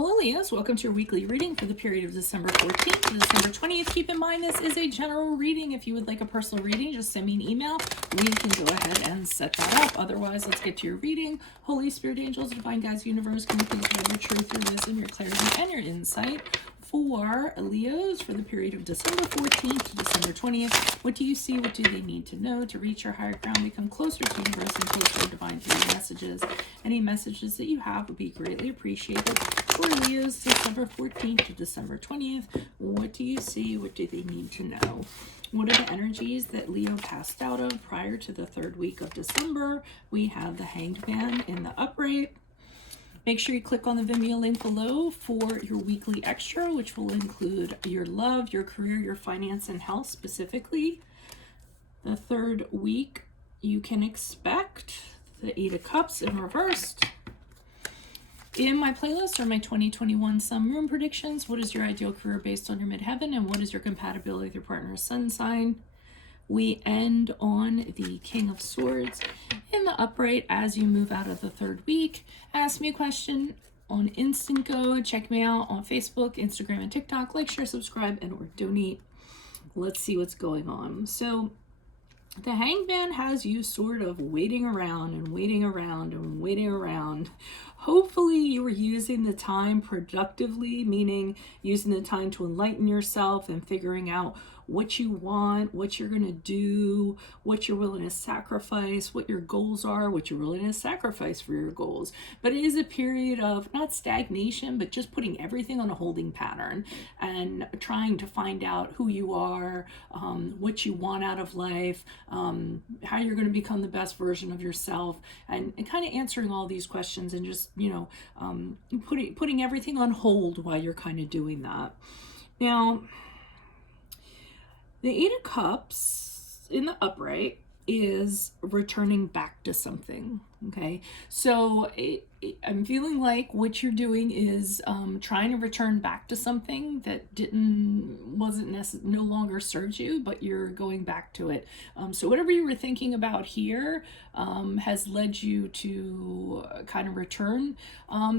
Hello Leos, welcome to your weekly reading for the period of December 14th to December 20th. Keep in mind this is a general reading. If you would like a personal reading, just send me an email. We can go ahead and set that up. Otherwise, let's get to your reading. Holy Spirit, angels, divine guides, universe, can you please provide your truth, your wisdom, your clarity, and your insight for Leos for the period of December 14th to December 20th. What do you see? What do they need to know to reach your higher ground, become closer to universe and closer to divine through your messages? Any messages that you have would be greatly appreciated. For Leos, December 14th to December 20th, what do you see? What do they need to know? What are the energies that Leo passed out of prior to the third week of December? We have the Hanged Man in the upright. Make sure you click on the Vimeo link below for your weekly extra, which will include your love, your career, your finance, and health specifically. The third week, you can expect the Eight of Cups in reversed. In my playlist are my 2021 Sun Moon predictions. What is your ideal career based on your midheaven, and what is your compatibility with your partner's sun sign? We end on the King of Swords in the upright as you move out of the third week. Ask me a question on Instant Go. Check me out on Facebook, Instagram, and TikTok. Like, share, subscribe, and or donate. Let's see what's going on. So the Hanged Man has you sort of waiting around and waiting around and waiting around. Hopefully you were using the time productively, meaning using the time to enlighten yourself and figuring out what you want, what you're going to do, what you're willing to sacrifice, what your goals are, what you're willing to sacrifice for your goals. But it is a period of not stagnation, but just putting everything on a holding pattern and trying to find out who you are, what you want out of life, how you're going to become the best version of yourself, and kind of answering all these questions and just, putting everything on hold while you're kind of doing that. Now, the Eight of Cups in the upright is returning back to something. Okay, so I'm feeling like what you're doing is trying to return back to something that no longer serves you, but you're going back to it. So whatever you were thinking about here has led you to kind of return.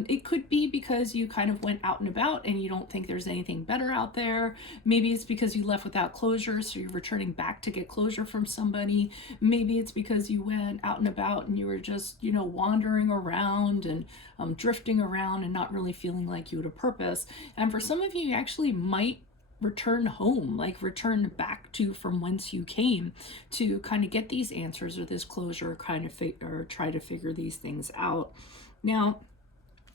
It could be because you kind of went out and about and you don't think there's anything better out there. Maybe it's because you left without closure, so you're returning back to get closure from somebody. Maybe it's because you went out and about and you were just wandering around and drifting around and not really feeling like you had a purpose. And for some of you, you actually might return home, like return back to from whence you came to kind of get these answers or this closure, or try to figure these things out. Now,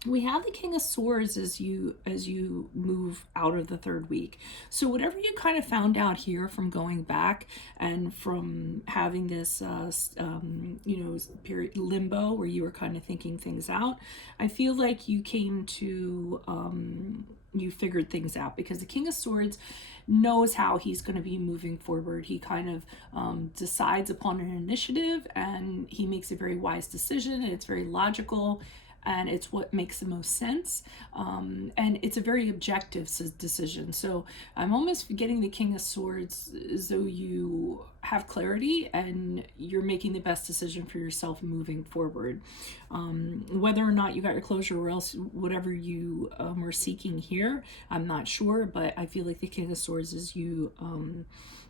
we have the King of Swords as you move out of the third week. So whatever you kind of found out here from going back and from having this, period limbo where you were kind of thinking things out, I feel like you came to, you figured things out, because the King of Swords knows how he's going to be moving forward. He kind of decides upon an initiative and he makes a very wise decision, and it's very logical. And it's what makes the most sense. And it's a very objective decision. So I'm almost getting the King of Swords as though you have clarity and you're making the best decision for yourself moving forward. Whether or not you got your closure or else whatever you are seeking here, I'm not sure, but I feel like the King of Swords is you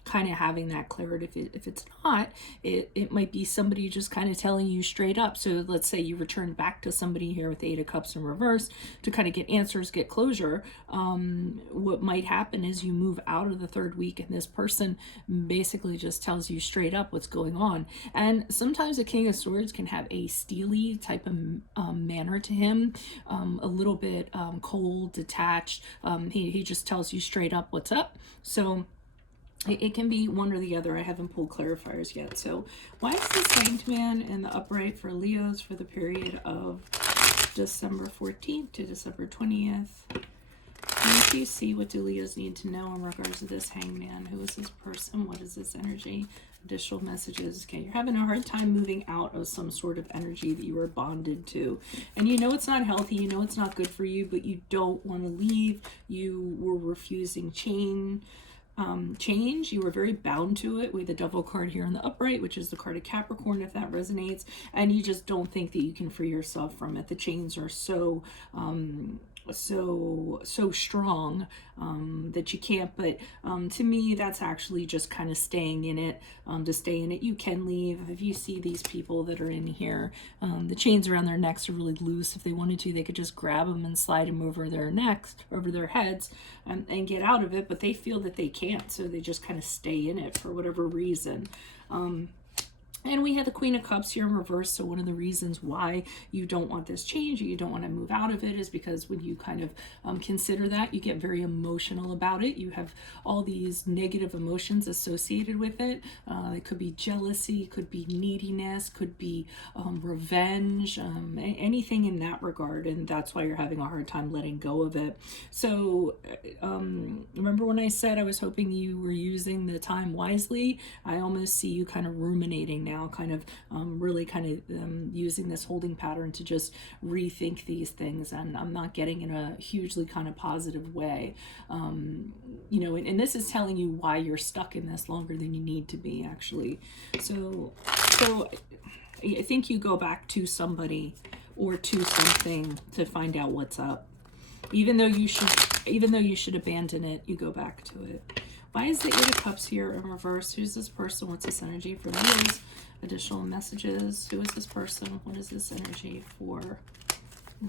kind of having that clarity. If it's not, it might be somebody just kind of telling you straight up. So let's say you return back to somebody here with the Eight of Cups in reverse to kind of get answers, get closure. What might happen is you move out of the third week and this person basically just tells you straight up what's going on. And sometimes the King of Swords can have a steely type of manner to him, a little bit cold, detached. He just tells you straight up what's up. So it can be one or the other. I haven't pulled clarifiers yet. So why is this Hanged Man in the upright for Leos for the period of December 14th to December 20th? What do you see? What do Leos need to know in regards to this Hanged Man? Who is this person? What is this energy? Additional messages. Okay, you're having a hard time moving out of some sort of energy that you were bonded to. And you know it's not healthy. You know it's not good for you, but you don't want to leave. You were refusing change. change. You were very bound to it with the Devil card here in the upright, which is the card of Capricorn, if that resonates, and you just don't think that you can free yourself from it. The chains are so strong that you can't. But to me, that's actually just kind of staying in it. To stay in it, you can leave. If you see these people that are in here, the chains around their necks are really loose. If they wanted to, they could just grab them and slide them over their necks, over their heads, and get out of it. But they feel that they can't, so they just kind of stay in it for whatever reason. And we have the Queen of Cups here in reverse. So one of the reasons why you don't want this change, or you don't want to move out of it, is because when you kind of consider that, you get very emotional about it. You have all these negative emotions associated with it. It could be jealousy, could be neediness, could be revenge, anything in that regard. And that's why you're having a hard time letting go of it. So remember when I said I was hoping you were using the time wisely? I almost see you kind of ruminating now, kind of really kind of using this holding pattern to just rethink these things, and I'm not getting in a hugely kind of positive way. You know, and this is telling you why you're stuck in this longer than you need to be, actually. So I think you go back to somebody or to something to find out what's up. Even though you should abandon it, you go back to it. Why is the Eight of Cups here in reverse? Who's this person? What's this energy for Leos? Additional messages. Who is this person? What is this energy for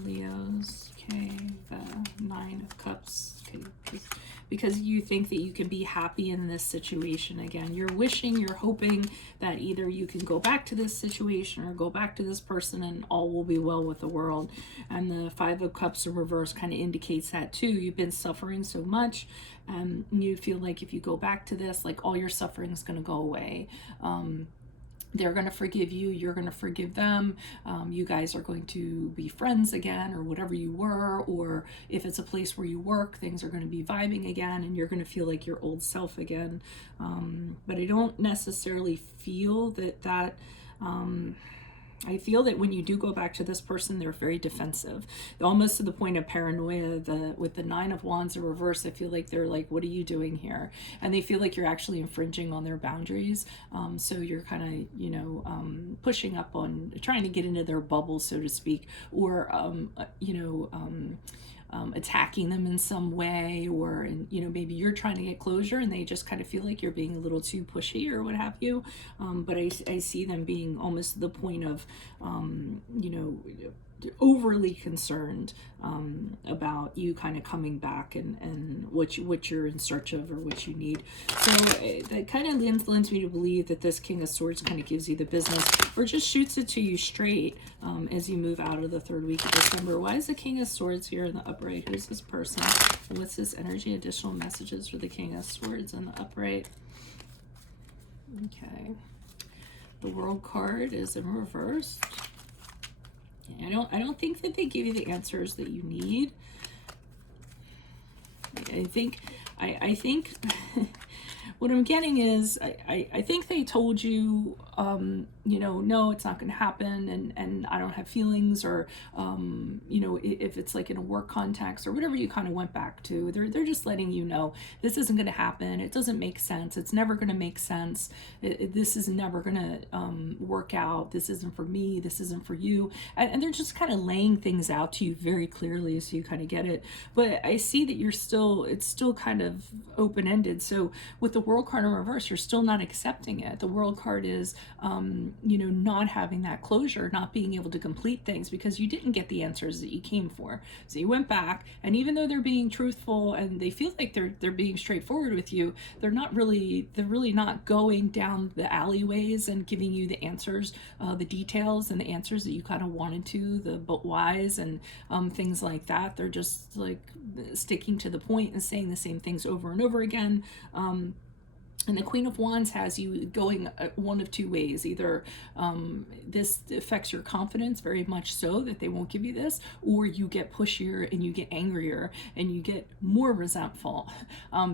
Leos? Okay, the Nine of Cups. Okay, because you think that you can be happy in this situation again. You're wishing, you're hoping that either you can go back to this situation or go back to this person and all will be well with the world. And the Five of Cups in reverse kind of indicates that too. You've been suffering so much, and you feel like if you go back to this, like all your suffering is going to go away. They're going to forgive you, you're going to forgive them, you guys are going to be friends again, or whatever you were, or if it's a place where you work, things are going to be vibing again, and you're going to feel like your old self again. But I don't necessarily feel that I feel that when you do go back to this person, they're very defensive, almost to the point of paranoia. With the Nine of Wands in reverse, I feel like they're like, what are you doing here? And they feel like you're actually infringing on their boundaries. So you're kind of, you know, pushing up on, trying to get into their bubble, so to speak, or, you know, attacking them in some way, or you know, maybe you're trying to get closure and they just kind of feel like you're being a little too pushy or what have you. But I see them being almost to the point of you know, overly concerned about you kind of coming back and what you're in search of or what you need. So that kind of lends me to believe that this King of Swords kind of gives you the business, or just shoots it to you straight as you move out of the third week of December. Why is the King of Swords here in the upright? Who's this person? What's this energy? Additional messages for the King of Swords in the upright. Okay. The World card is in reverse. I don't think that they give you the answers that you need. I think what I'm getting is I think they told you, you know, no, it's not going to happen, and I don't have feelings, or you know, if it's like in a work context or whatever you kind of went back to, they're just letting you know this isn't going to happen. It doesn't make sense. It's never going to make sense. This is never going to work out. This isn't for me. This isn't for you. And they're just kind of laying things out to you very clearly, so you kind of get it. But I see that it's still kind of open-ended. So with the World card in reverse, you're still not accepting it. The World card is you know, not having that closure, not being able to complete things because you didn't get the answers that you came for. So you went back, and even though they're being truthful and they feel like they're being straightforward with you, they're really not going down the alleyways and giving you the answers, the details and the answers that you kind of wanted to, the but whys and things like that. They're just like sticking to the point and saying the same things over and over again. And the Queen of Wands has you going one of two ways. Either this affects your confidence very much so that they won't give you this, or you get pushier and you get angrier and you get more resentful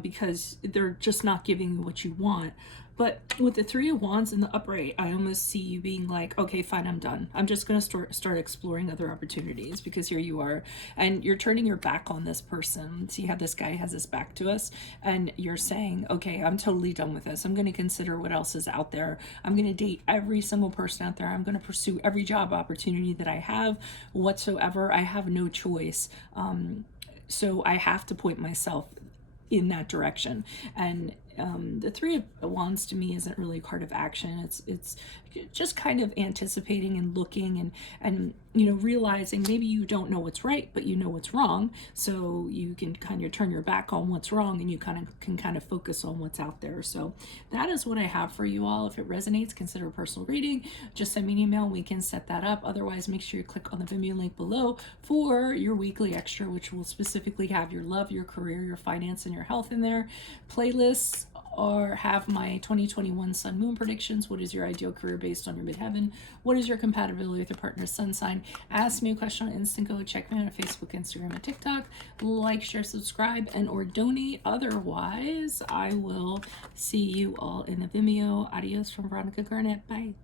because they're just not giving you what you want. But with the Three of Wands in the upright, I almost see you being like, okay, fine, I'm done. I'm just going to start exploring other opportunities, because here you are and you're turning your back on this person. See how this guy has his back to us, and you're saying, okay, I'm totally done with this. I'm going to consider what else is out there. I'm going to date every single person out there. I'm going to pursue every job opportunity that I have whatsoever. I have no choice. So I have to point myself in that direction. And the Three of Wands to me isn't really a card of action. It's just kind of anticipating and looking and realizing maybe you don't know what's right, but you know what's wrong. So you can kind of turn your back on what's wrong, and you can focus on what's out there. So that is what I have for you all. If it resonates, consider a personal reading. Just send me an email. We can set that up. Otherwise, make sure you click on the Vimeo link below for your weekly extra, which will specifically have your love, your career, your finance, and your health in there. Playlists or have my 2021 sun moon predictions. What is your ideal career based on your midheaven? What is your compatibility with your partner's sun sign? Ask me a question on Instant Go. Check me out on Facebook, Instagram, and TikTok. Like, share, subscribe, and or donate. Otherwise, I will see you all in the Vimeo. Adios from Veronica Garnett. Bye.